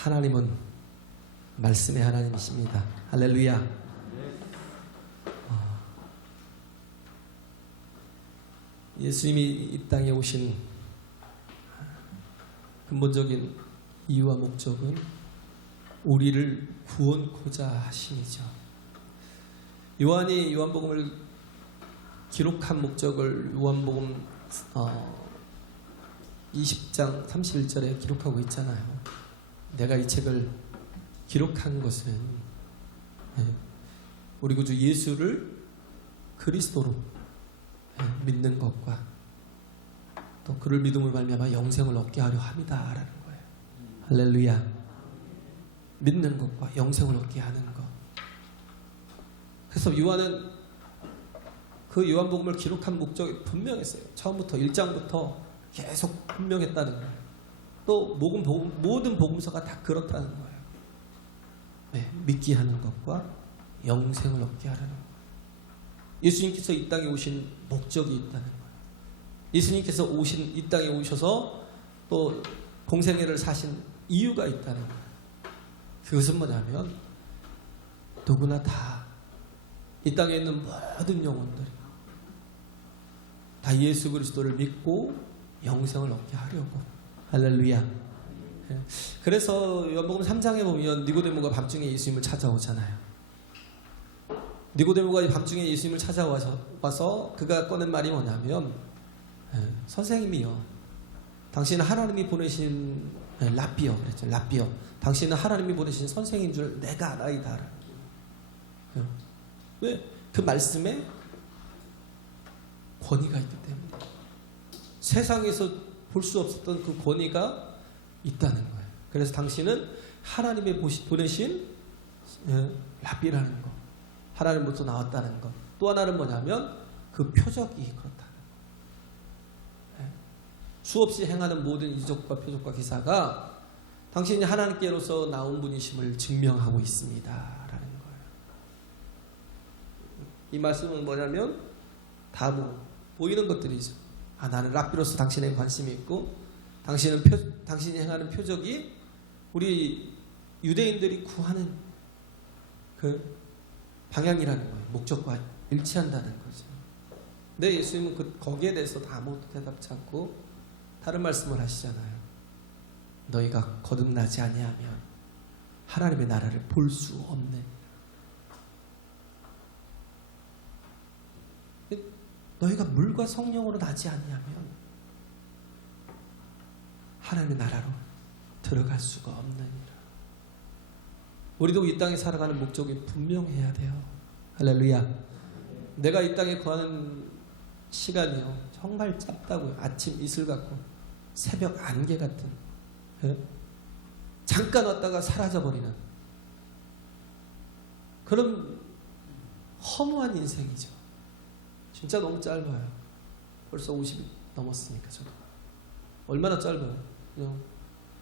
하나님은 말씀의 하나님이십니다. 할렐루야. 예수님이 이 땅에 오신 근본적인 이유와 목적은 우리를 구원코자 하심이죠. 요한이 요한복음을 기록한 목적을 요한복음 20장 31절에 기록하고 있잖아요. 내가 이 책을 기록한 것은 우리 구주 예수를 그리스도로 믿는 것과 또 그를 믿음으로 말미암아 영생을 얻게 하려 함이다라는 거예요. 할렐루야. 믿는 것과 영생을 얻게 하는 것. 그래서 요한은 그 요한복음을 기록한 목적이 분명했어요. 처음부터 1장부터 계속 분명했다는 거예요. 또 모든 복음서가 다 그렇다는 거예요. 믿게 하는 것과 영생을 얻게 하라는 거예요. 예수님께서 이 땅에 오신 목적이 있다는 거예요. 예수님께서 이 땅에 오셔서 또 공생애를 사신 이유가 있다는 거예요. 그것은 뭐냐면 누구나 다 이 땅에 있는 모든 영혼들이 다 예수 그리스도를 믿고 영생을 얻게 하려고. 할렐루야. 그래서 요한복음 3장에 보면 니고데모가 밤중에 예수님을 찾아오잖아요. 니고데모가 밤중에 예수님을 찾아와서 그가 꺼낸 말이 뭐냐면 선생님이요, 당신은 하나님이 보내신 라비어 그랬죠. 라비어, 당신은 하나님이 보내신 선생인 줄 내가 알아이다. 왜? 그 말씀에 권위가 있기 때문에. 세상에서 볼 수 없었던 그 권위가 있다는 거예요. 그래서 당신은 하나님이 보내신 라비라는 거, 하나님으로부터 나왔다는 것. 또 하나는 뭐냐면 그 표적이 그렇다는 거. 수없이 행하는 모든 이적과 표적과 기사가 당신이 하나님께로서 나온 분이심을 증명하고 있습니다. 이 말씀은 뭐냐면 다 보이는 것들이죠. 나는 랍비로서 당신에 관심이 있고 당신이 행하는 표적이 우리 유대인들이 구하는 그 방향이라는 거예요. 목적과 일치한다는 거죠. 근데 예수님은 거기에 대해서 아무것도 대답치 않고 다른 말씀을 하시잖아요. 너희가 거듭나지 아니하면 하나님의 나라를 볼 수 없는, 너희가 물과 성령으로 나지 아니하면 하나님의 나라로 들어갈 수가 없느니라. 우리도 이 땅에 살아가는 목적이 분명해야 돼요. 할렐루야. 내가 이 땅에 거하는 시간이요 정말 짧다고요. 아침 이슬 같고 새벽 안개 같은, 잠깐 왔다가 사라져버리는 그런 허무한 인생이죠. 진짜 너무 짧아요. 벌써 50이 넘었으니까. 저도 얼마나 짧아요. 그냥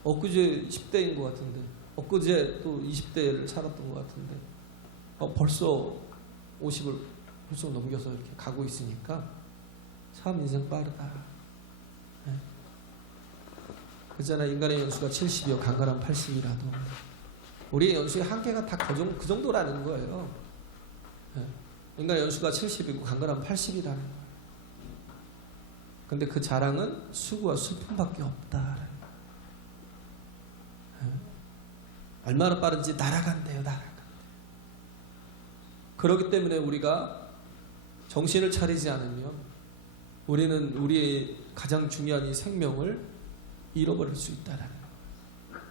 엊그제 10대인 것 같은데, 엊그제 또 20대를 살았던 것 같은데, 벌써 50을 벌써 넘겨서 이렇게 가고 있으니까 참 인생 빠르다. 그잖아, 인간의 연수가 70이요 강건한 80이라도 우리의 연수의 한계가 다 그 정도라는 거예요. 인간의 연수가 70이고 강건한 80이라는 거예요. 근데 그 자랑은 수고와 슬픔밖에 없다라는 거예요. 얼마나 빠른지 날아간대요. 그렇기 때문에 우리가 정신을 차리지 않으면 우리는 우리의 가장 중요한 이 생명을 잃어버릴 수 있다라는 거예요.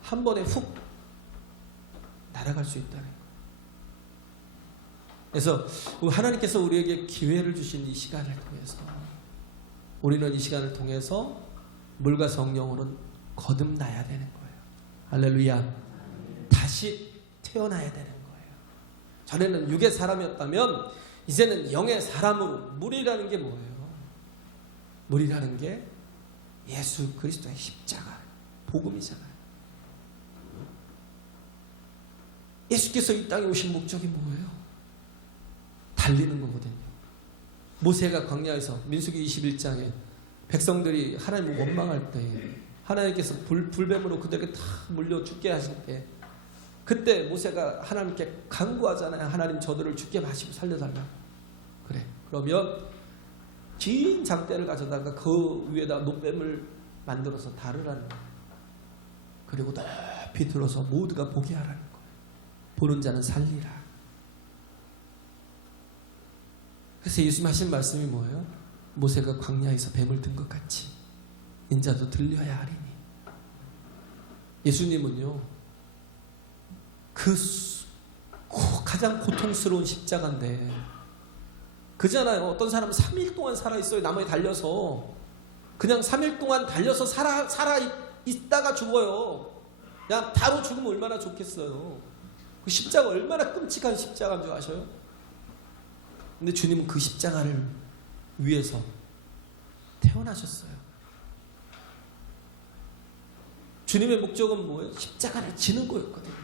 한 번에 훅 날아갈 수 있다는 거예요. 그래서 하나님께서 우리에게 기회를 주신 이 시간을 통해서 우리는 이 시간을 통해서 물과 성령으로 거듭나야 되는 거예요. 할렐루야. 다시 태어나야 되는 거예요. 전에는 육의 사람이었다면 이제는 영의 사람으로. 물이라는 게 뭐예요? 물이라는 게 예수 그리스도의 십자가 복음이잖아요. 예수께서 이 땅에 오신 목적이 뭐예요? 달리는 거거든요. 모세가 광야에서 민수기 21장에 백성들이 하나님을 원망할 때에 하나님께서 불뱀으로 그들에게 다 물려 죽게 하실 때 그때 모세가 하나님께 간구하잖아요. 하나님 저들을 죽게 마시고 살려달라. 그래. 그러면 긴 장대를 가져다가 그 위에다 노뱀을 만들어서 다르라는 거예요. 그리고 높이 들어서 모두가 보게 하라는 거예요. 보는 자는 살리라. 그래서 예수님 하신 말씀이 뭐예요? 모세가 광야에서 뱀을 든 것 같이 인자도 들려야 하리니. 예수님은요, 가장 고통스러운 십자가인데, 그잖아요. 어떤 사람은 3일 동안 살아있어요. 나무에 달려서. 그냥 3일 동안 달려서 살아있다가 죽어요. 그냥 바로 죽으면 얼마나 좋겠어요. 그 십자가 얼마나 끔찍한 십자가인 줄 아셔요? 근데 주님은 그 십자가를 위해서 태어나셨어요. 주님의 목적은 뭐예요? 십자가를 지는 거였거든요.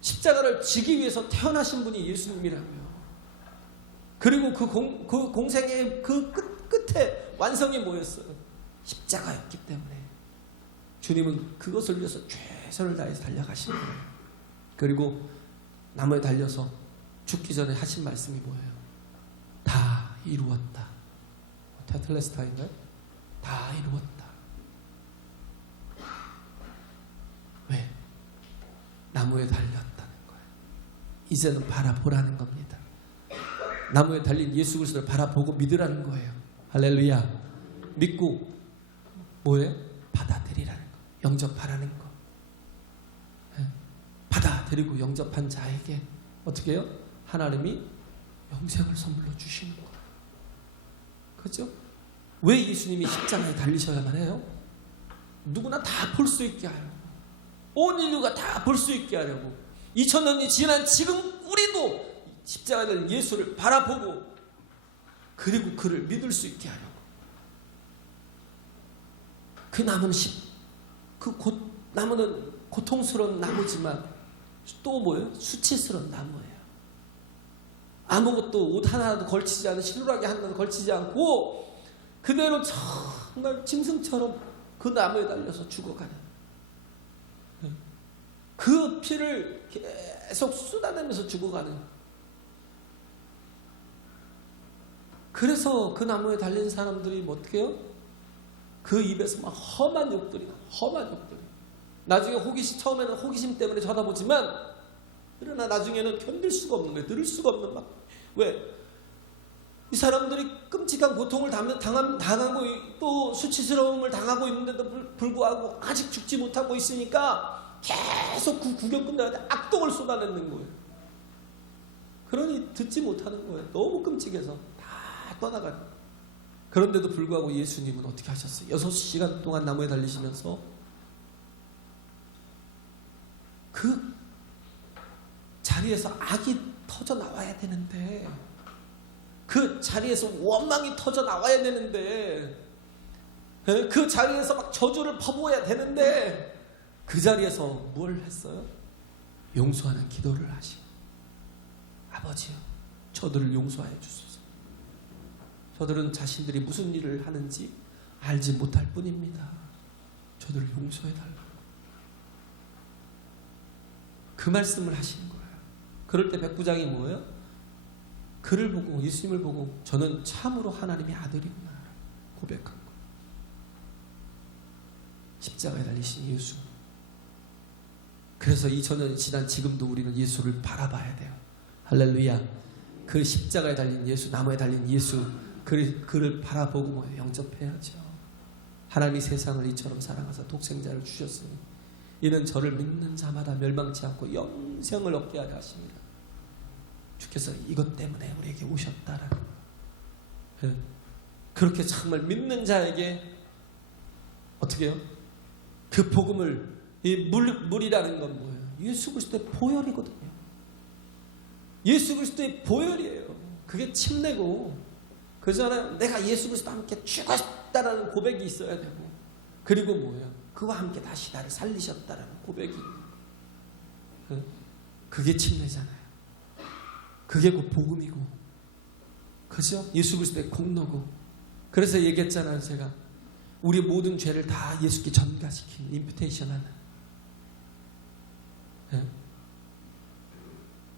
십자가를 지기 위해서 태어나신 분이 예수님이라고요. 그리고 그 공생의 그 끝에 완성이 뭐였어요? 십자가였기 때문에 주님은 그것을 위해서 최선을 다해서 달려가신 거예요. 그리고 나무에 달려서 죽기 전에 하신 말씀이 뭐예요? 다 이루었다. 테텔레스타인가요? 다 이루었다. 왜? 나무에 달렸다는 거예요. 이제는 바라보라는 겁니다. 나무에 달린 예수 그리스도를 바라보고 믿으라는 거예요. 할렐루야. 믿고 뭐예요? 받아들이라는 거. 영접하라는 거. 받아들이고 영접한 자에게 어떻게 해요? 하나님이 영생을 선물로 주시는 거예요. 그렇죠? 왜 예수님이 십자가에 달리셔야만 해요? 누구나 다 볼 수 있게 하려고. 온 인류가 다 볼 수 있게 하려고. 2000년이 지난 지금 우리도 십자가에 달린 예수를 바라보고 그리고 그를 믿을 수 있게 하려고. 그 나무는 나무는 고통스러운 나무지만 또 뭐예요? 수치스러운 나무예요. 아무것도 옷 하나도 걸치지 않은 실루라기 하나도 걸치지 않고 그대로 정말 짐승처럼 그 나무에 달려서 죽어가는, 그 피를 계속 쏟아내면서 죽어가는. 그래서 그 나무에 달린 사람들이 뭐 어떻게 해요? 그 입에서 막 험한 욕들이. 나중에 처음에는 호기심 때문에 쳐다보지만 그러나 나중에는 견딜 수가 없는 거예요. 들을 수가 없는 막. 왜? 이 사람들이 끔찍한 고통을 당하고 또 수치스러움을 당하고 있는데도 불구하고 아직 죽지 못하고 있으니까 계속 그 구경꾼들한테 악독을 쏟아내는 거예요. 그러니 듣지 못하는 거예요. 너무 끔찍해서 다 떠나가요. 그런데도 불구하고 예수님은 어떻게 하셨어요? 6시간 동안 나무에 달리시면서 그 자리에서 악이 터져 나와야 되는데, 그 자리에서 원망이 터져 나와야 되는데, 그 자리에서 막 저주를 퍼부어야 되는데, 그 자리에서 뭘 했어요? 용서하는 기도를 하시고, 아버지요, 저들을 용서하여 주소서. 저들은 자신들이 무슨 일을 하는지 알지 못할 뿐입니다. 저들을 용서해 달라고. 그 말씀을 하신 거예요. 그럴 때 백부장이 뭐예요? 그를 보고, 예수님을 보고 저는 참으로 하나님의 아들이구나 고백한 거예요. 십자가에 달리신 예수. 그래서 2000년이 지난 지금도 우리는 예수를 바라봐야 돼요. 할렐루야. 그 십자가에 달린 예수, 나무에 달린 예수, 그를 바라보고 뭐예요? 영접해야죠. 하나님이 세상을 이처럼 사랑하사 독생자를 주셨으니 이는 저를 믿는 자마다 멸망치 않고 영생을 얻게 하려 하십니다. 주께서 이것 때문에 우리에게 오셨다라는 거예요. 그렇게 정말 믿는 자에게 어떻게 해요? 그 복음을, 이 물이라는 건 뭐예요? 예수 그리스도의 보혈이거든요. 예수 그리스도의 보혈이에요. 그게 침례고, 그잖아요. 내가 예수 그리스도와 함께 죽었다라는 고백이 있어야 되고, 그리고 뭐예요? 그와 함께 다시 나를 살리셨다라는 고백이. 그게 침례잖아요. 그게 그 복음이고, 그죠? 예수 그리스도의 공로고. 그래서 얘기했잖아요, 제가. 우리 모든 죄를 다 예수께 전가시키는 임퓨테이션 하는, 예?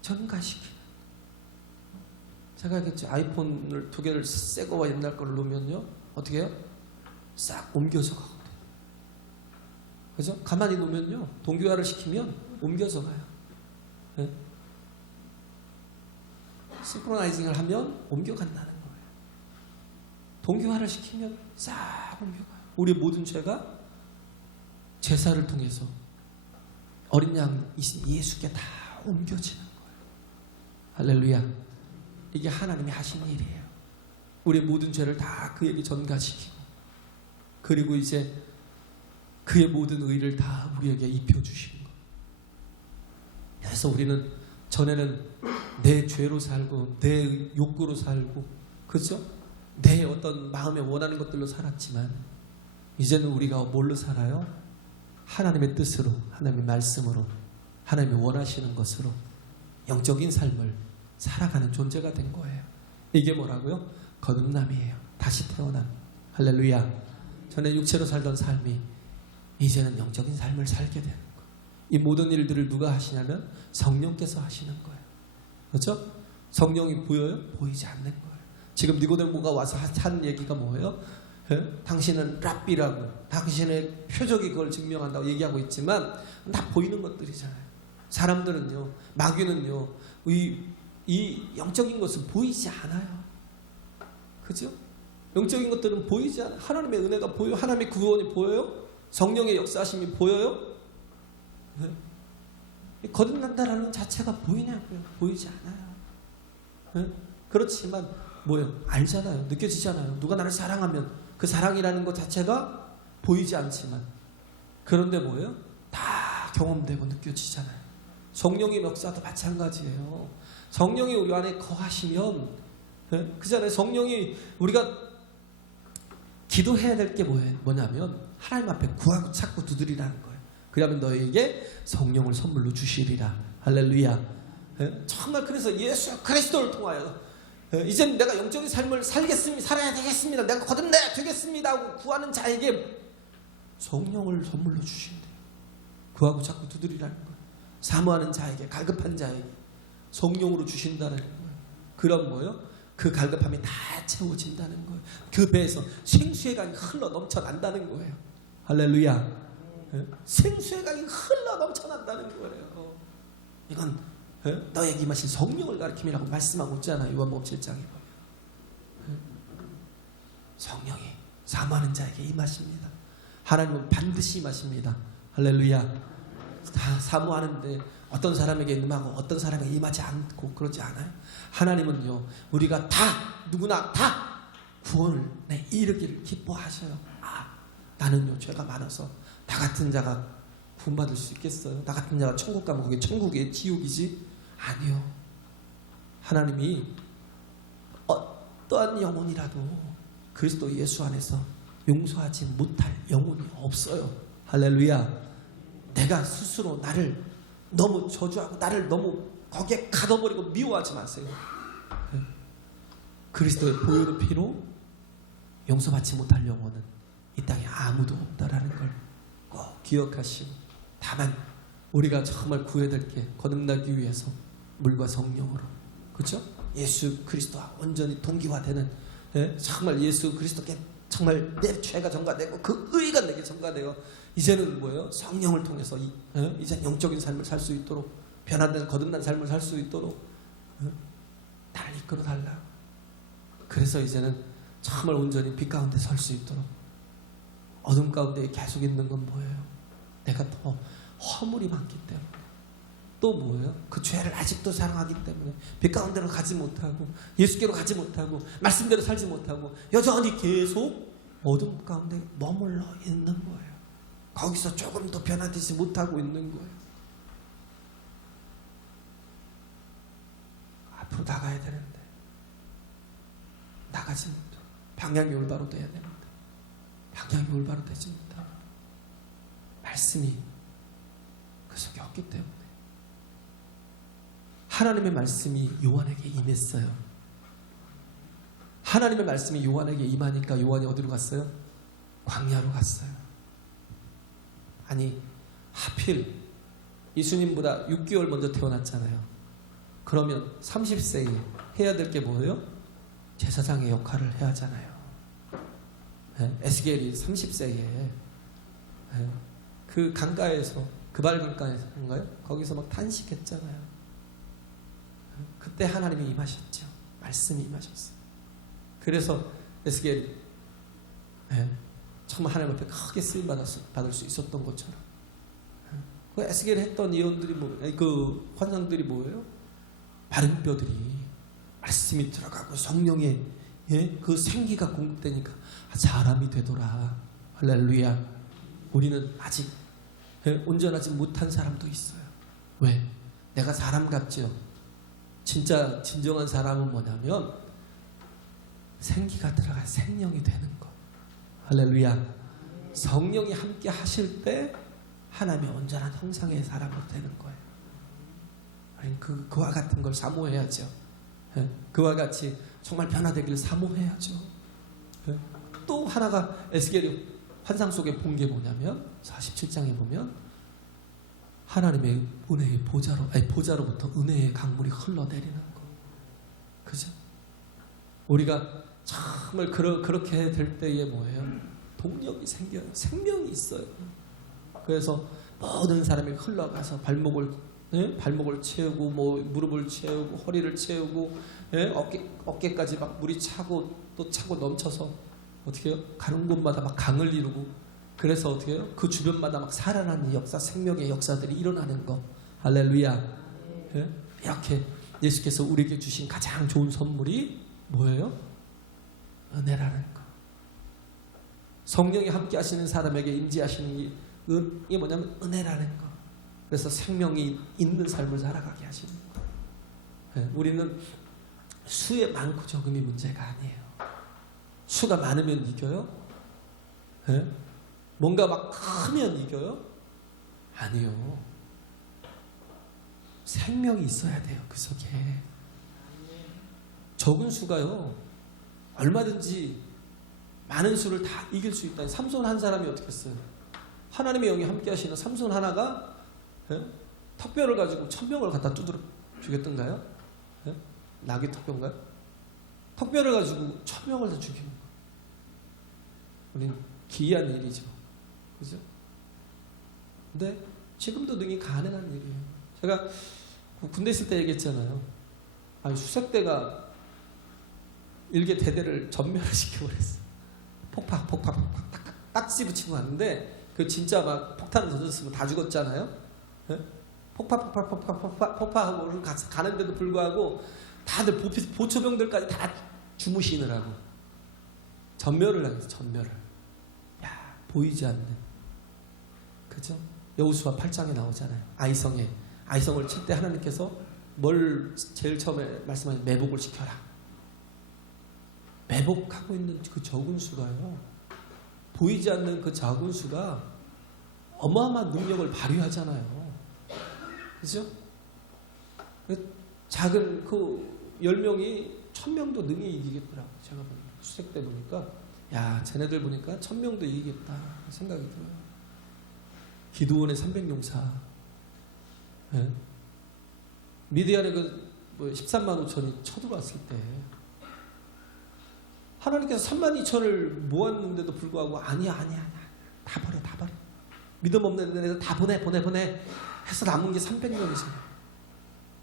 전가시키는. 제가 알겠죠. 아이폰을 2개를 새 거와 옛날 걸 놓으면요 어떻게 해요? 싹 옮겨서 가거든요. 그죠? 가만히 놓으면요 동기화를 시키면 옮겨서 가요. 예? 싱크로나이징을 하면 옮겨간다는 거예요. 동기화를 시키면 싹 옮겨가요. 우리 모든 죄가 제사를 통해서 어린 양이신 예수께 다 옮겨지는 거예요. 할렐루야. 이게 하나님이 하신 일이에요. 우리 모든 죄를 다 그에게 전가시키고, 그리고 이제 그의 모든 의를 다 우리에게 입혀주시는 거예요. 그래서 우리는 전에는 내 죄로 살고 내 욕구로 살고, 그렇죠? 내 어떤 마음에 원하는 것들로 살았지만 이제는 우리가 뭘로 살아요? 하나님의 뜻으로, 하나님의 말씀으로, 하나님이 원하시는 것으로 영적인 삶을 살아가는 존재가 된 거예요. 이게 뭐라고요? 거듭남이에요. 다시 태어난. 할렐루야. 전에 육체로 살던 삶이 이제는 영적인 삶을 살게 되는 거예요. 이 모든 일들을 누가 하시냐면 성령께서 하시는 거예요. 그렇죠? 성령이 보여요? 보이지 않는 거예요. 지금 니고데모가 와서 한 얘기가 뭐예요? 예? 당신은 랍비라고, 당신의 표적이 그걸 증명한다고 얘기하고 있지만 다 보이는 것들이잖아요. 사람들은요, 마귀는요, 이 영적인 것은 보이지 않아요. 그죠? 영적인 것들은 보이지 않아요. 하나님의 은혜가 보여요? 하나님의 구원이 보여요? 성령의 역사하심이 보여요? 네? 거듭난다라는 자체가 보이냐고요? 보이지 않아요. 네? 그렇지만 뭐예요? 알잖아요. 느껴지잖아요. 누가 나를 사랑하면 그 사랑이라는 것 자체가 보이지 않지만, 그런데 뭐예요? 다 경험되고 느껴지잖아요. 성령의 역사도 마찬가지예요. 성령이 우리 안에 거하시면, 네? 그잖아요. 성령이, 우리가 기도해야 될 게 뭐냐면 하나님 앞에 구하고 찾고 두드리라는 거예요. 그러면 너에게 성령을 선물로 주시리라. 할렐루야. 네? 정말 그래서 예수 그리스도를 통하여 이제는 내가 영적인 삶을 살아야 되겠습니다. 내가 거듭나야 되겠습니다 하고 구하는 자에게 성령을 선물로 주신대요. 구하고 찾고 두드리라는 거예요. 사모하는 자에게, 갈급한 자에게 성령으로 주신다는 거예요. 그럼 뭐예요? 그 갈급함이 다 채워진다는 거예요. 그 배에서 생수의 강이 흘러 넘쳐난다는 거예요. 할렐루야. 생수의 강이 흘러 넘쳐난다는 거예요. 이건 너에게 임하신 성령을 가리킴이라고 말씀하고 있잖아요. 요한복음 7장에 보면. 성령이 사모하는 자에게 임하십니다. 하나님은 반드시 임하십니다. 할렐루야. 다 사모하는데 어떤 사람에게 임하고 어떤 사람에게 임하지 않고 그러지 않아요. 하나님은요, 우리가 다, 누구나 다 구원을 이르기를 기뻐하셔요. 나는요 죄가 많아서 나 같은 자가 구원받을 수 있겠어요? 나 같은 자가 천국 가면 그게 천국이에요? 지옥이지? 아니요. 하나님이 어떠한 영혼이라도 그리스도 예수 안에서 용서하지 못할 영혼이 없어요. 할렐루야. 내가 스스로 나를 너무 저주하고 나를 너무 거기에 가둬버리고 미워하지 마세요. 그리스도의 보혈의 피로 용서받지 못할 영혼은 이 땅에 아무도 없다라는 걸 꼭 기억하시고, 다만 우리가 정말 구해야 될 게 거듭나기 위해서 물과 성령으로, 그렇죠? 예수 그리스도와 온전히 동기화되는, 정말 예수 그리스도께 정말 내 죄가 전가되고 그 의가 내게 전가되어 이제는 뭐예요? 성령을 통해서 이제 영적인 삶을 살 수 있도록, 변화된 거듭난 삶을 살 수 있도록 나를 이끌어 달라. 그래서 이제는 정말 온전히 빛 가운데 설 수 있도록. 어둠 가운데 계속 있는 건 뭐예요? 내가 더 허물이 많기 때문에, 또 뭐예요? 그 죄를 아직도 사랑하기 때문에 빛 가운데로 가지 못하고 예수께로 가지 못하고 말씀대로 살지 못하고 여전히 계속 어둠 가운데 머물러 있는 거예요. 거기서 조금 더 변화되지 못하고 있는 거예요. 앞으로 나가야 되는데 나가지 못하고, 방향이 올바로 돼야 되는데 방향이 올바로 되지 못하고, 말씀이 그 속에 없기 때문에. 하나님의 말씀이 요한에게 임했어요. 하나님의 말씀이 요한에게 임하니까 요한이 어디로 갔어요? 광야로 갔어요. 아니 하필 예수님보다 6개월 먼저 태어났잖아요. 그러면 30세에 해야 될 게 뭐예요? 제사장의 역할을 해야 하잖아요. 에스겔이 30세에 그 강가에서 그발 강가에서인가요? 거기서 막 탄식했잖아요. 그때 하나님이 임하셨죠. 말씀이 임하셨어요. 그래서 에스겔이 정말 하나님 앞에 크게 쓰임 받을 수 있었던 것처럼 그 에스겔이 했던 예언들이 그 환상들이 뭐예요? 마른 뼈들이 말씀이 들어가고 성령의 그 생기가 공급되니까 사람이 되더라. 할렐루야. 우리는 아직 온전하지 못한 사람도 있어요. 왜? 내가 사람 같죠? 진짜 진정한 사람은 뭐냐면 생기가 들어가 생명이 되는 것. 할렐루야. 성령이 함께 하실 때 하나님의 온전한 형상의 사람으로 되는 거예요. 아니, 그와 같은 걸 사모해야죠. 그와 같이 정말 변화되기를 사모해야죠. 또 하나가 에스겔이 환상 속에 본 게 뭐냐면 47장에 보면 하나님의 은혜의 보좌로부터 은혜의 강물이 흘러내리는 거. 그죠? 우리가 정말 그렇게 될 때에 뭐예요? 동력이 생겨요. 생명이 있어요. 그래서 모든 사람이 흘러가서 발목을 채우고 무릎을 채우고 허리를 채우고 어깨까지 막 물이 차고 또 차고 넘쳐서 어떻게 해요? 가는 곳마다 막 강을 이루고 그래서 어떻게 해요? 그 주변마다 막 살아나는 역사, 생명의 역사들이 일어나는 거. 할렐루야. 이렇게 예수께서 우리에게 주신 가장 좋은 선물이 뭐예요? 은혜라는 거. 성령이 함께 하시는 사람에게 임재하시는 게 뭐냐면 은혜라는 거. 그래서 생명이 있는 삶을 살아가게 하시는 거. 우리는 수에 많고 적음이 문제가 아니에요. 수가 많으면 이겨요? 뭔가 막 크면 이겨요? 아니요. 생명이 있어야 돼요. 그 속에. 적은 수가요. 얼마든지 많은 수를 다 이길 수 있다. 삼손 한 사람이 어떻게 했어요? 하나님의 영이 함께 하시는 삼손 하나가 턱뼈를 가지고 1000명을 갖다 두드려 주겠던가요? 낙이 턱뼈인가요? 턱뼈를 가지고 1000명을 다 죽이는 거예요. 우린 기이한 일이죠. 그죠? 근데 지금도 능히 가능한 일이에요. 제가 군대 있을 때 얘기했잖아요. 수색대가 일개 대대를 전멸을 시켜버렸어요. 폭파 딱지 붙이고 왔는데 그 진짜 막 폭탄을 던졌으면 다 죽었잖아요. 폭파하고 가는데도 불구하고 다들 보초병들까지 다 주무시느라고 전멸을 하겠어요. 전멸을. 야, 보이지 않는. 그죠? 여호수아 8장에 나오잖아요. 아이성을 칠 때 하나님께서 뭘 제일 처음에 말씀하신 매복을 시켜라. 매복하고 있는 그 적은 수가요. 보이지 않는 그 적은 수가 어마어마한 능력을 발휘하잖아요. 그죠? 작은 그 10명이 1000명도 능히 이기겠더라고요. 제가 수색 때 보니까 야, 쟤네들 보니까 1000명도 이기겠다 생각이 들어요. 기드온의 300용사, 미디안의 13만 5천이 쳐들어왔을 때 하나님께서 3만 2천을 모았는데도 불구하고 아니야 다 버려 믿음 없는 애들 다 보내 해서 남은 게 300명이잖아요.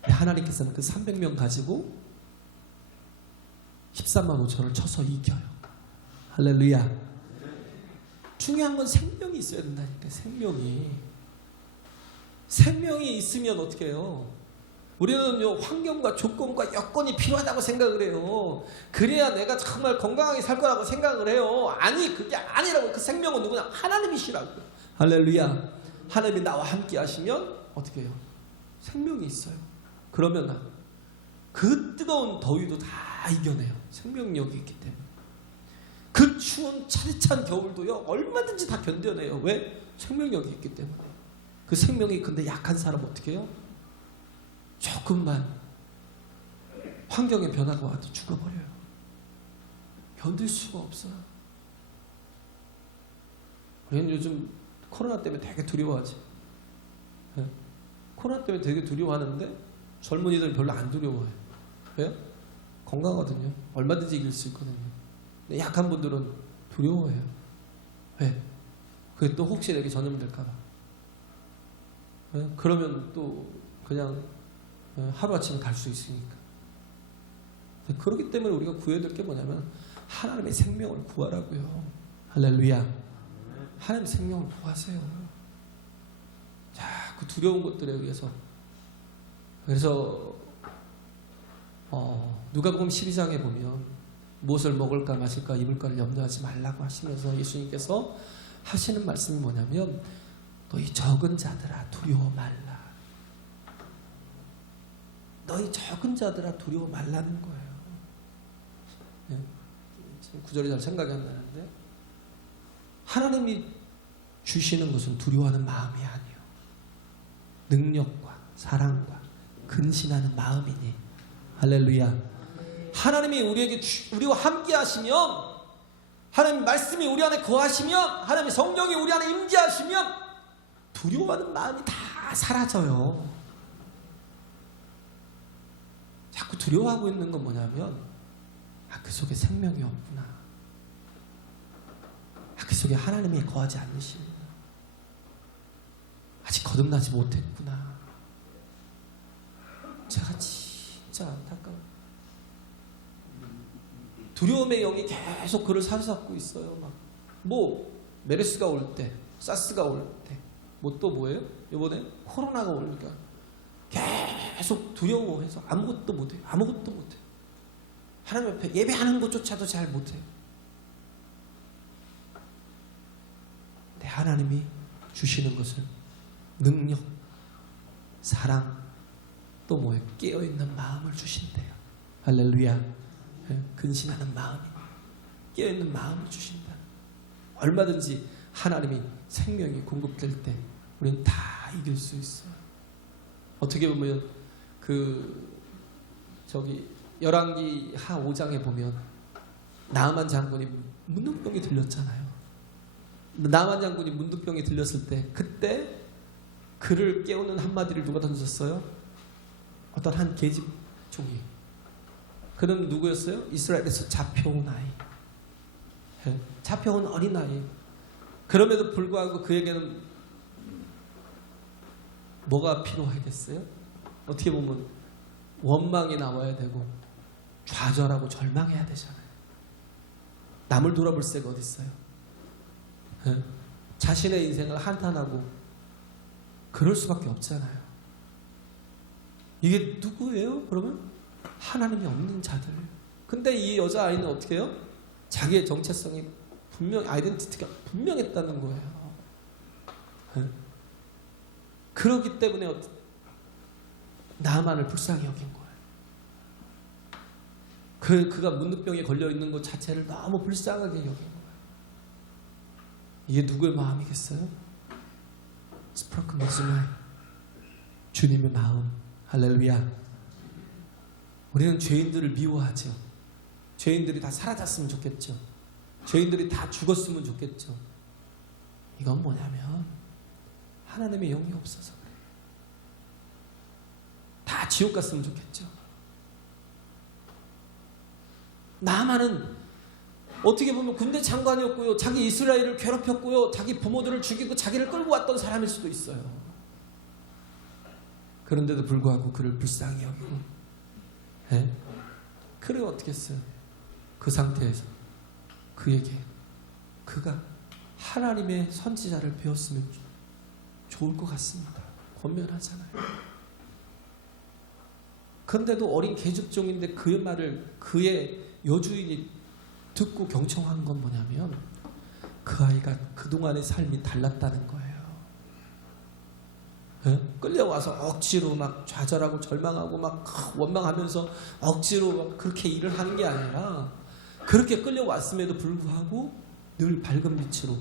하나님께서는 그 300명 가지고 13만 5천을 쳐서 이겨요. 할렐루야. 중요한 건 생명이 있어야 된다니까. 생명이 있으면 어떻게 해요? 우리는 환경과 조건과 여건이 필요하다고 생각을 해요. 그래야 내가 정말 건강하게 살 거라고 생각을 해요. 아니, 그게 아니라고. 그 생명은 누구냐? 하나님이시라고. 할렐루야. 하나님이 나와 함께 하시면 어떻게 해요? 생명이 있어요. 그러면 그 뜨거운 더위도 다 이겨내요. 생명력이 있기 때문에. 그 추운 차디찬 겨울도요, 얼마든지 다 견뎌내요. 왜? 생명력이 있기 때문에. 그 생명이 근데 약한 사람 어떻게 해요? 조금만 환경의 변화가 와도 죽어버려요. 견딜 수가 없어요. 우리는 요즘 코로나 때문에 되게 두려워하지. 예? 코로나 때문에 되게 두려워하는데 젊은이들은 별로 안 두려워해요. 왜요? 건강하거든요. 얼마든지 이길 수 있거든요. 근데 약한 분들은 두려워해요. 왜? 그게 또 혹시 내게 전염될까봐. 예? 그러면 또 그냥 하루아침에 갈 수 있으니까. 그렇기 때문에 우리가 구해야 될 게 뭐냐면 하나님의 생명을 구하라고요. 할렐루야. 하나님의 생명을 구하세요. 자, 그 두려운 것들에 의해서. 그래서 누가복음 12장에 보면 무엇을 먹을까 마실까 입을까를 염려하지 말라고 하시면서 예수님께서 하시는 말씀이 뭐냐면 너희 적은 자들아 두려워 말라. 너희 적은 자들아 두려워 말라는 거예요. 네. 지금 구절이 잘 생각이 안 나는데 하나님이 주시는 것은 두려워하는 마음이 아니에요. 능력과 사랑과 근신하는 마음이니. 할렐루야. 하나님이 우리와 함께 하시면, 하나님 말씀이 우리 안에 거하시면, 하나님의 성령이 우리 안에 임재하시면 두려워하는 마음이 다 사라져요. 자꾸 두려워하고 있는 건 뭐냐면 그 속에 생명이 없구나. 그 속에 하나님이 거하지 않으시구나. 아직 거듭나지 못했구나. 제가 진짜 안타까워. 두려움의 영이 계속 그를 사로잡고 있어요. 메르스가 올 때, 사스가 올 때, 또 뭐예요? 이번에 코로나가 오니까 계속 두려워해서 아무것도 못해요. 아무것도 못해요. 하나님 앞에 예배하는 것조차도 잘 못해요. 근데 하나님이 주시는 것은 능력, 사랑, 또 뭐예요? 깨어있는 마음을 주신대요. 할렐루야. 근신하는 마음이, 깨어있는 마음을 주신다. 얼마든지 하나님이 생명이 공급될 때 우리는 다 이길 수 있어요. 어떻게 보면 열왕기 하 5장에 보면 나아만 장군이 문둥병이 들렸잖아요. 나아만 장군이 문둥병이 들렸을 때 그때 그를 깨우는 한마디를 누가 던졌어요? 어떤 한 계집 종이. 그는 누구였어요? 이스라엘에서 잡혀온 아이. 잡혀온 어린아이. 그럼에도 불구하고 그에게는 뭐가 필요하겠어요? 어떻게 보면 원망이 나와야 되고 좌절하고 절망해야 되잖아요. 남을 돌아볼 새가 어디 있어요? 자신의 인생을 한탄하고 그럴 수밖에 없잖아요. 이게 누구예요? 그러면 하나님이 없는 자들. 근데 이 여자아이는 어떻게 해요? 자기의 정체성이 아이덴티티가 분명했다는 거예요. 그렇기 때문에 나만을 불쌍히 여긴 거예요. 그가 문둥병에 걸려있는 것 자체를 너무 불쌍하게 여긴 거예요. 이게 누구의 마음이겠어요? 스프라크 메즈마이, 주님의 마음. 할렐루야. 우리는 죄인들을 미워하죠. 죄인들이 다 사라졌으면 좋겠죠. 죄인들이 다 죽었으면 좋겠죠. 이건 뭐냐면 하나님의 영이 없어서 그래요. 다 지옥 갔으면 좋겠죠. 나만은 어떻게 보면 군대 장관이었고요, 자기 이스라엘을 괴롭혔고요, 자기 부모들을 죽이고 자기를 끌고 왔던 사람일 수도 있어요. 그런데도 불구하고 그를 불쌍히 여기고, 그래 어떻게 했어요? 그 상태에서 그에게 그가 하나님의 선지자를 배웠으면 좋을 것 같습니다. 권면하잖아요. 그런데도 어린 계집종인데 그의 말을 그의 여주인이 듣고 경청한 건 뭐냐면 그 아이가 그동안의 삶이 달랐다는 거예요. 끌려와서 억지로 막 좌절하고 절망하고 막 원망하면서 억지로 막 그렇게 일을 하는 게 아니라 그렇게 끌려왔음에도 불구하고 늘 밝은 빛으로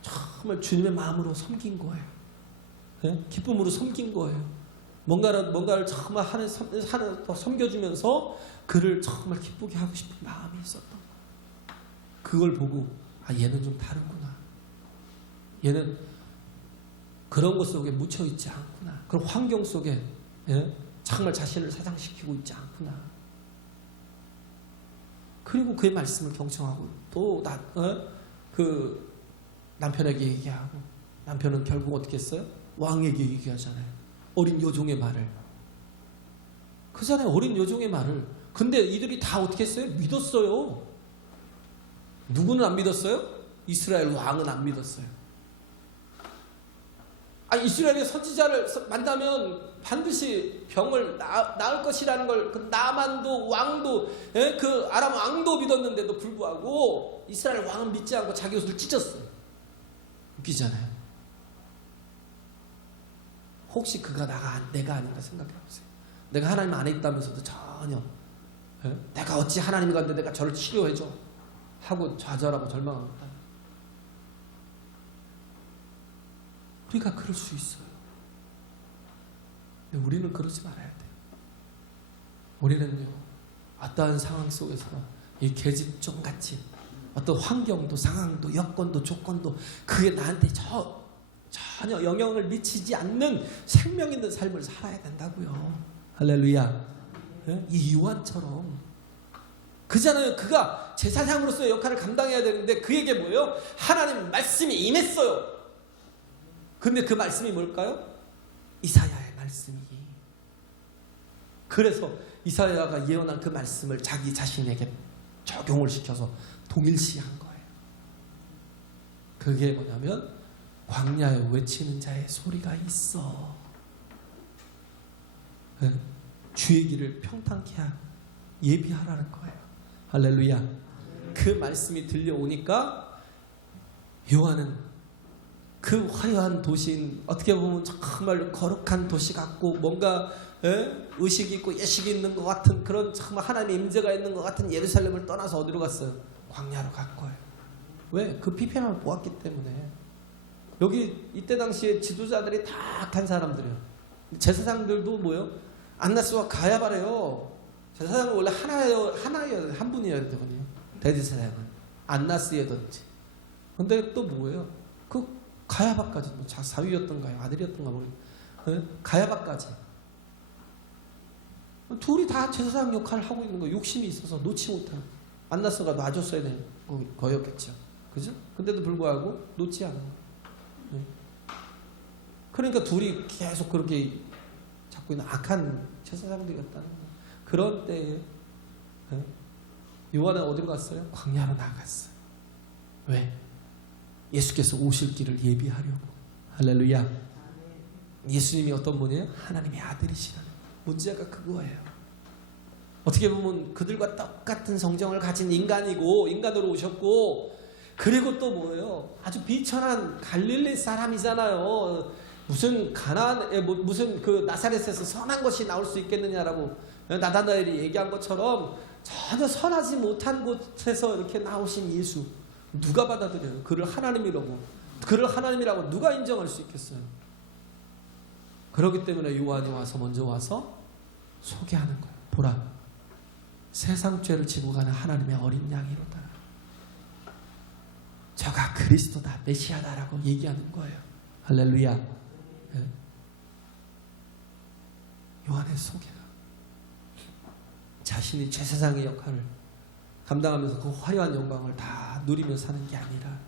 정말 주님의 마음으로 섬긴 거예요. 기쁨으로 섬긴 거예요. 뭔가를 정말 하나 섬겨주면서 그를 정말 기쁘게 하고 싶은 마음이 있었던 거예요. 그걸 보고 얘는 좀 다르구나. 얘는 그런 것 속에 묻혀 있지 않구나. 그런 환경 속에 정말 자신을 사장시키고 있지 않구나. 그리고 그의 말씀을 경청하고 또 그 남편에게 얘기하고, 남편은 결국 어떻게 했어요? 왕에게 얘기하잖아요. 어린 여종의 말을. 그잖아요, 어린 여종의 말을. 근데 이들이 다 어떻게 했어요? 믿었어요. 누구는 안 믿었어요? 이스라엘 왕은 안 믿었어요. 이스라엘의 선지자를 만나면 반드시 병을 나을 것이라는 걸 그 나만도 왕도 그 아람 왕도 믿었는데도 불구하고 이스라엘 왕은 믿지 않고 자기 옷을 찢었어요. 웃기잖아요. 혹시 그가 내가 아닌가 생각해 보세요. 내가 하나님 안에 있다면서도 전혀 내가 어찌 하나님이 갔는데 내가 저를 치료해줘 하고 좌절하고 절망합니다. 우리가 그럴 수 있어요. 근데 우리는 그러지 말아야 돼요. 우리는요, 어떠한 상황 속에서 이 계집종같이 어떤 환경도 상황도 여건도 조건도 그게 나한테 전혀 영향을 미치지 않는 생명 있는 삶을 살아야 된다고요. 할렐루야. 이 요한처럼 그잖아요. 그가 제사장으로서의 역할을 감당해야 되는데 그에게 뭐예요? 하나님 말씀이 임했어요. 근데 그 말씀이 뭘까요? 이사야의 말씀이. 그래서 이사야가 예언한 그 말씀을 자기 자신에게 적용을 시켜서 동일시한 거예요. 그게 뭐냐면 광야에 외치는 자의 소리가 있어. 주의 길을 평탄케 예비하라는 거예요. 할렐루야. 그 말씀이 들려오니까 요한은 그 화려한 도시인, 어떻게 보면 정말 거룩한 도시 같고 뭔가 의식이 있고 예식이 있는 것 같은 그런 정말 하나님의 임재가 있는 것 같은 예루살렘을 떠나서 어디로 갔어요? 광야로 갈 거예요. 왜? 그 비편함을 보았기 때문에. 여기 이때 당시에 지도자들이 다 악한 사람들이에요. 제사장들도 뭐예요? 안나스와 가야바래요. 제사장은 원래 한 분이어야 되거든요. 대제사장은 안나스였든지. 근데 또 뭐예요? 그 가야바까지, 뭐 사위였던가요? 아들이었던가 모르겠어요. 가야바까지. 둘이 다 제사장 역할을 하고 있는 거예요. 욕심이 있어서 놓지 못하는. 안나스가 놔줬어야 되는 거였겠죠. 그죠? 근데도 불구하고 놓지 않은 거예요. 그러니까 둘이 계속 그렇게 잡고 있는 악한 제사장들이었다는 거예요. 그런 때에 요한은 어디로 갔어요? 광야로 나갔어요. 왜? 예수께서 오실 길을 예비하려고. 할렐루야. 예수님이 어떤 분이에요? 하나님의 아들이시라는. 문제가 그거예요. 어떻게 보면 그들과 똑같은 성정을 가진 인간이고 인간으로 오셨고, 그리고 또 뭐예요? 아주 비천한 갈릴리 사람이잖아요. 무슨 무슨 그 나사렛에서 선한 것이 나올 수 있겠느냐라고 나다나엘이 얘기한 것처럼 전혀 선하지 못한 곳에서 이렇게 나오신 예수. 누가 받아들여요? 그를 하나님이라고. 그를 하나님이라고 누가 인정할 수 있겠어요? 그렇기 때문에 요한이 먼저 와서 소개하는 거예요. 보라, 세상 죄를 지고 가는 하나님의 어린 양이로다. 저가 그리스도다, 메시아다라고 얘기하는 거예요. 할렐루야. 네. 요한의 소개가 자신이 제사장의 역할을 감당하면서 그 화려한 영광을 다 누리며 사는 게 아니라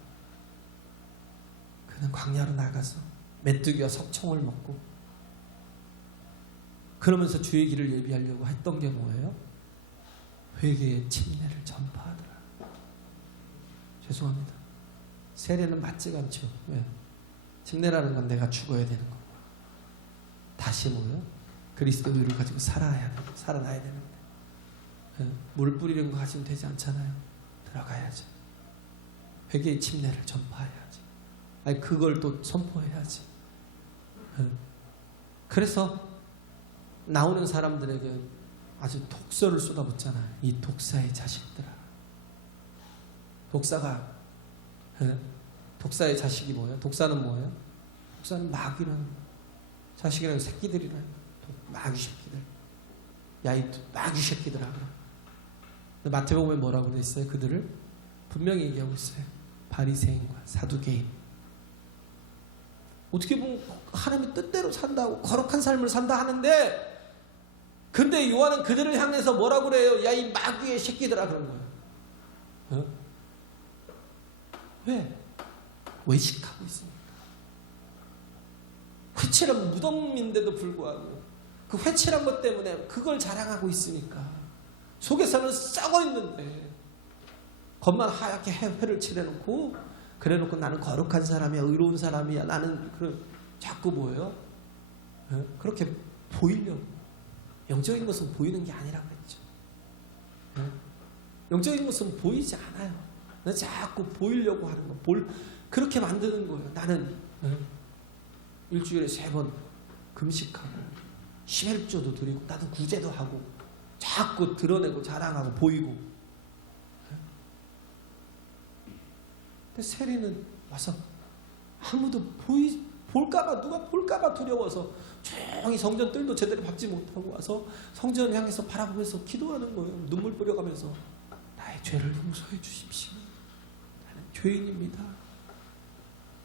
그는 광야로 나가서 메뚜기와 석청을 먹고 그러면서 주의 길을 예비하려고 했던 게 뭐예요? 회개의 침례를 전파하더라. 죄송합니다. 세례는 맞지가 않죠. 왜? 침례라는 건 내가 죽어야 되는 거고 다시 뭐예요? 그리스도의 의를 가지고 살아나야 되는데 물 뿌리는 거 가지면 되지 않잖아요. 들어가야죠. 회개의 침례를 전파해야지. 그걸 또 선포해야지. 그래서 나오는 사람들에게 아주 독서를 쏟아붓잖아요. 이 독사의 자식들아. 독사의 자식이 뭐예요? 독사는 뭐예요? 독사는 마귀라는 자식이라는 새끼들이라는 마귀 새끼들. 야, 이 마귀 새끼들아. 마태복음에 뭐라고 그랬어요? 그들을 분명히 얘기하고 있어요. 바리새인과 사두개인. 어떻게 보면 하나님의 뜻대로 산다고 거룩한 삶을 산다 하는데, 근데 요한은 그들을 향해서 뭐라고 그래요? 야, 이 마귀의 새끼들아, 그런 거예요. 어? 왜? 외식하고 있습니다. 회칠한 무덤인데도 불구하고 그 회칠한 것 때문에 그걸 자랑하고 있으니까 속에서는 썩어 있는데 겉만 하얗게 회를 칠해놓고 그래놓고 나는 거룩한 사람이야, 의로운 사람이야, 나는 자꾸 뭐예요? 그렇게 보이려고. 영적인 것은 보이는 게 아니라고 했죠. 영적인 것은 보이지 않아요. 자꾸 보이려고 하는 거, 그렇게 만드는 거예요. 나는 일주일에 3번 금식하고 11조도 드리고 나도 구제도 하고 자꾸 드러내고 자랑하고 보이고. 근데 세리는 와서 아무도 볼까봐, 누가 볼까봐 두려워서 조용히 성전 뜰도 제대로 밟지 못하고 와서 성전을 향해서 바라보면서 기도하는 거예요. 눈물 뿌려가면서 나의 죄를 용서해 주십시오. 나는 죄인입니다.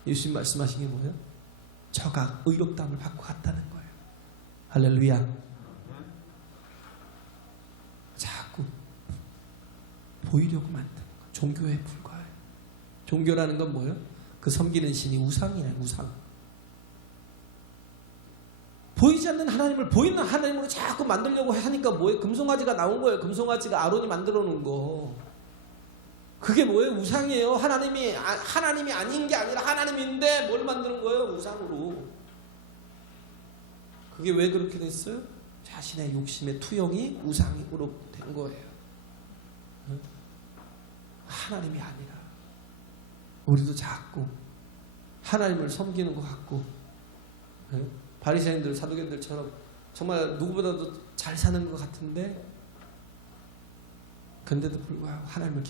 예수님 말씀하신 게 뭐예요? 저가 의롭다함을 받고 갔다는 거예요. 할렐루야. 자꾸 보이려고 만드는 거. 종교에 불과해요. 종교라는 건 뭐예요? 그 섬기는 신이 우상이에요. 우상. 보이지 않는 하나님을 보이는 하나님으로 자꾸 만들려고 하니까 뭐예요? 금송아지가 나온 거예요. 금송아지가 아론이 만들어 놓은 거. 그게 뭐예요? 우상이에요. 하나님이 아닌 게 아니라 하나님인데 뭘 만드는 거예요? 우상으로. 그게 왜 그렇게 됐어요? 자신의 욕심의 투영이 우상으로 된 거예요. 하나님이 아니라 우리도 자꾸 하나님을 섬기는 것 같고, 바리새인들, 사두개인들처럼 정말 누구보다도 잘 사는 것 같은데, 근데도 불구하고 하나님을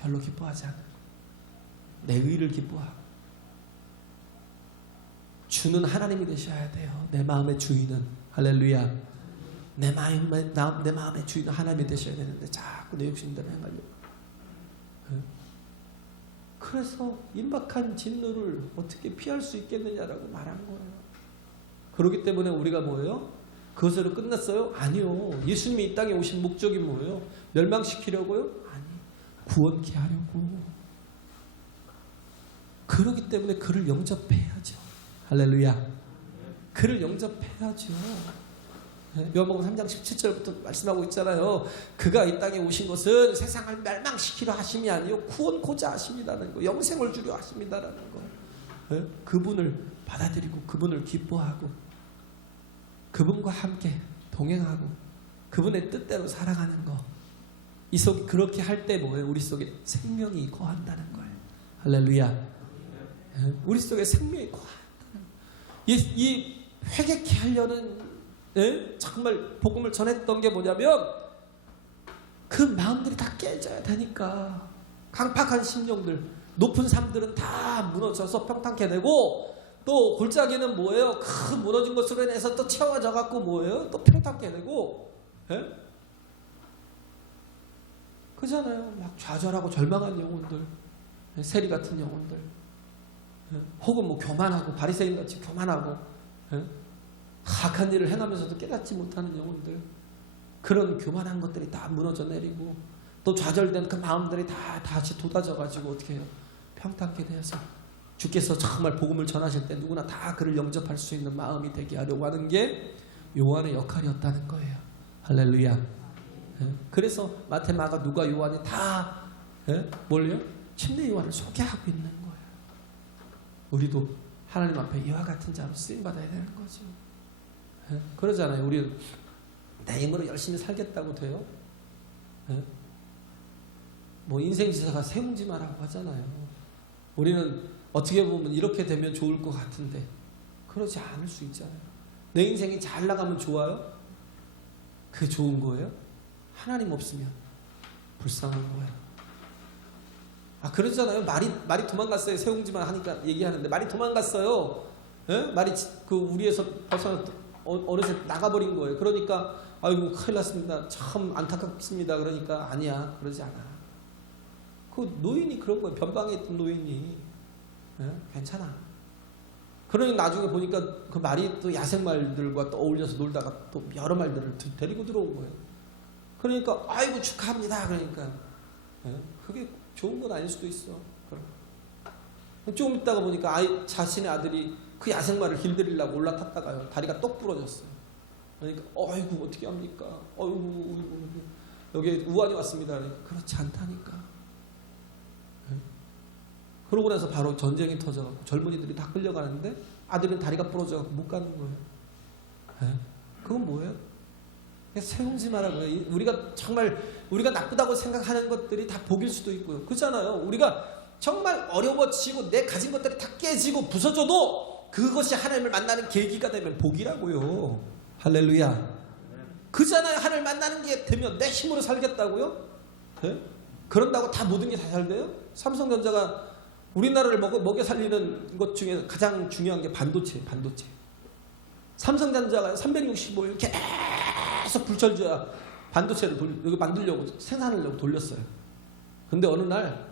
별로 기뻐하지 않아요. 내 의를 기뻐하고. 주는 하나님이 되셔야 돼요. 내 마음의 주인은. 할렐루야. 내 마음의 주인은 하나님이 되셔야 되는데 자꾸 내 욕심대로 행하려고. 그래서 임박한 진노를 어떻게 피할 수 있겠느냐라고 말한 거예요. 그렇기 때문에 우리가 뭐예요? 그것으로 끝났어요? 아니요. 예수님이 이 땅에 오신 목적이 뭐예요? 멸망시키려고요? 아니, 구원케 하려고. 그렇기 때문에 그를 영접해야죠. 할렐루야. 그를 영접해야죠. 요한복음 3장 17절부터 말씀하고 있잖아요. 그가 이 땅에 오신 것은 세상을 멸망시키려 하심이 아니요 구원코자 하심이라는 거, 영생을 주려 하심이라는 거. 그분을 받아들이고 그분을 기뻐하고 그분과 함께 동행하고 그분의 뜻대로 살아가는 거. 이 속 그렇게 할 때 뭐예요? 우리 속에 생명이 거한다는 거예요. 할렐루야. 우리 속에 생명이 거한다는 거예요. 이 회개케 하려는 정말 복음을 전했던 게 뭐냐면 그 마음들이 다 깨져야 되니까. 강팍한 심령들, 높은 삶들은 다 무너져서 평탄케 되고, 또 골짜기는 뭐예요? 그 무너진 것으로 인해서 또 채워져 갖고 뭐예요? 또 평탄케 되고. 그잖아요. 막 좌절하고 절망한 영혼들, 세리 같은 영혼들, 혹은 뭐 교만하고 바리새인같이 교만하고 악한 일을 행하면서도 깨닫지 못하는 영혼들, 그런 교만한 것들이 다 무너져 내리고 또 좌절된 그 마음들이 다 다시 돋아져 가지고 어떻게 해요? 평탄케 되어서 주께서 정말 복음을 전하실 때 누구나 다 그를 영접할 수 있는 마음이 되게 하려고 하는 게 요한의 역할이었다는 거예요. 할렐루야. 그래서 마태, 마가, 누가, 요한이 다 뭘요? 침례 요한을 소개하고 있는 거예요. 우리도 하나님 앞에 이와 같은 자로 쓰임받아야 되는 거죠. 그러잖아요. 우리 내 힘으로 열심히 살겠다고 돼요? 뭐 인생지사가 세웅지마라고 하잖아요. 우리는 어떻게 보면 이렇게 되면 좋을 것 같은데 그러지 않을 수 있잖아요. 내 인생이 잘 나가면 좋아요? 그게 좋은 거예요? 하나님 없으면 불쌍한 거예요. 그러잖아요. 말이 도망갔어요. 세웅지만 하니까 얘기하는데 말이 도망갔어요. 말이 그 우리에서 벗어나 어느새 나가버린 거예요. 그러니까 아이고 큰일 났습니다. 참 안타깝습니다. 그러니까 아니야, 그러지 않아. 그 노인이 그런 거예요. 변방에 있던 노인이 괜찮아. 그러니 나중에 보니까 그 말이 또 야생말들과 또 어울려서 놀다가 또 여러 말들을 데리고 들어온 거예요. 그러니까 아이고 축하합니다. 그러니까 그게 좋은 건 아닐 수도 있어. 좀 있다가 보니까 자신의 아들이 그 야생말을 길들이려고 올라탔다가요. 다리가 똑 부러졌어요. 그러니까 아이고 어떻게 합니까? 아이고 여기 우환이 왔습니다. 그러니까 그렇지 않다니까. 그러고 나서 바로 전쟁이 터져가지고 젊은이들이 다 끌려가는데 아들은 다리가 부러져서 못 가는 거예요. 그건 뭐예요? 세우지 말라고요. 우리가 정말 우리가 나쁘다고 생각하는 것들이 다 복일 수도 있고요. 그렇잖아요. 우리가 정말 어려워지고 내 가진 것들이 다 깨지고 부서져도 그것이 하나님을 만나는 계기가 되면 복이라고요. 할렐루야. 그잖아요. 하나님을 만나는 게 되면 내 힘으로 살겠다고요? 네? 그런다고 다 모든 게 다 잘 돼요? 삼성전자가 우리나라를 먹여 살리는 것 중에 가장 중요한 게 반도체. 삼성전자가 365일 계속 불철주야 반도체를 여기 만들려고 생산하려고 돌렸어요. 근데 어느 날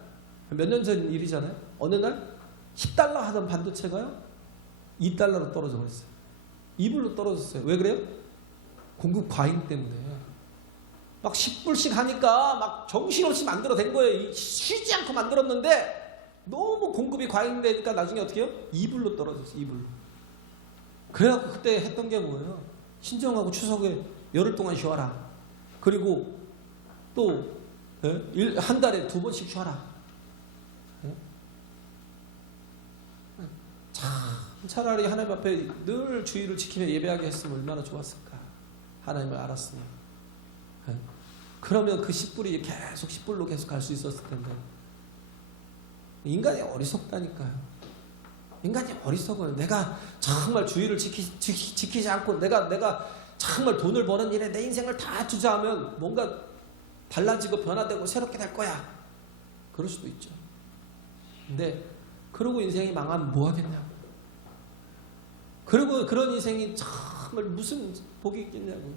몇 년 전 일이잖아요. 어느 날 10달러 하던 반도체가요 2달러로 떨어져 버렸어요. 2불로 떨어졌어요. 왜 그래요? 공급 과잉 때문에. 막 10불씩 하니까 막 정신없이 만들어낸 거예요. 쉬지 않고 만들었는데 너무 공급이 과잉되니까 나중에 어떻게 해요? 2불로 떨어졌어요. 2불로. 그래갖고 그때 했던 게 뭐예요? 신정하고 추석에 열흘 동안 쉬어라. 그리고 또 한 달에 2번씩 쉬어라. 참 차라리 하나님 앞에 늘 주의를 지키며 예배하게 했으면 얼마나 좋았을까. 하나님을 알았으면. 그러면 그 10불이 계속 10불로 계속 갈 수 있었을 텐데. 인간이 어리석다니까요. 인간이 어리석어요. 내가 정말 주의를 지키지 않고 내가 정말 돈을 버는 일에 내 인생을 다 투자하면 뭔가 달라지고 변화되고 새롭게 될 거야. 그럴 수도 있죠. 근데 그러고 인생이 망하면 뭐 하겠냐고. 그리고 그런 인생이 정말 무슨 복이 있겠냐고.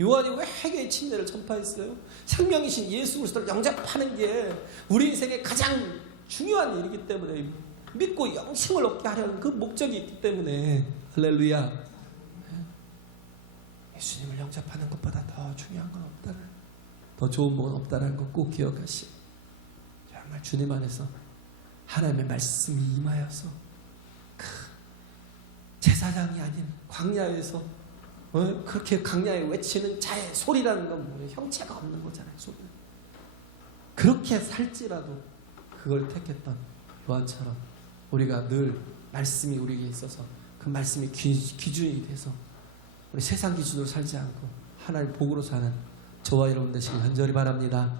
요한이 왜 회개의 침례를 전파했어요? 생명이신 예수 그리스도를 영접하는 게 우리 인생의 가장 중요한 일이기 때문에 믿고 영생을 얻게 하려는 그 목적이 있기 때문에 할렐루야. 예수님을 영접하는 것보다 더 중요한 건 없다는, 더 좋은 복은 없다는 것 꼭 기억하시고 정말 주님 안에서 하나님의 말씀이 임하여서 제사장이 아닌 광야에서 그렇게 광야에 외치는 자의 소리라는 건 뭐예요? 형체가 없는 거잖아요. 소리. 그렇게 살지라도 그걸 택했던 요한처럼 우리가 늘 말씀이 우리에게 있어서 그 말씀이 기준이 돼서 우리 세상 기준으로 살지 않고 하나님 복으로 사는 저와 여러분 되시길 간절히 바랍니다.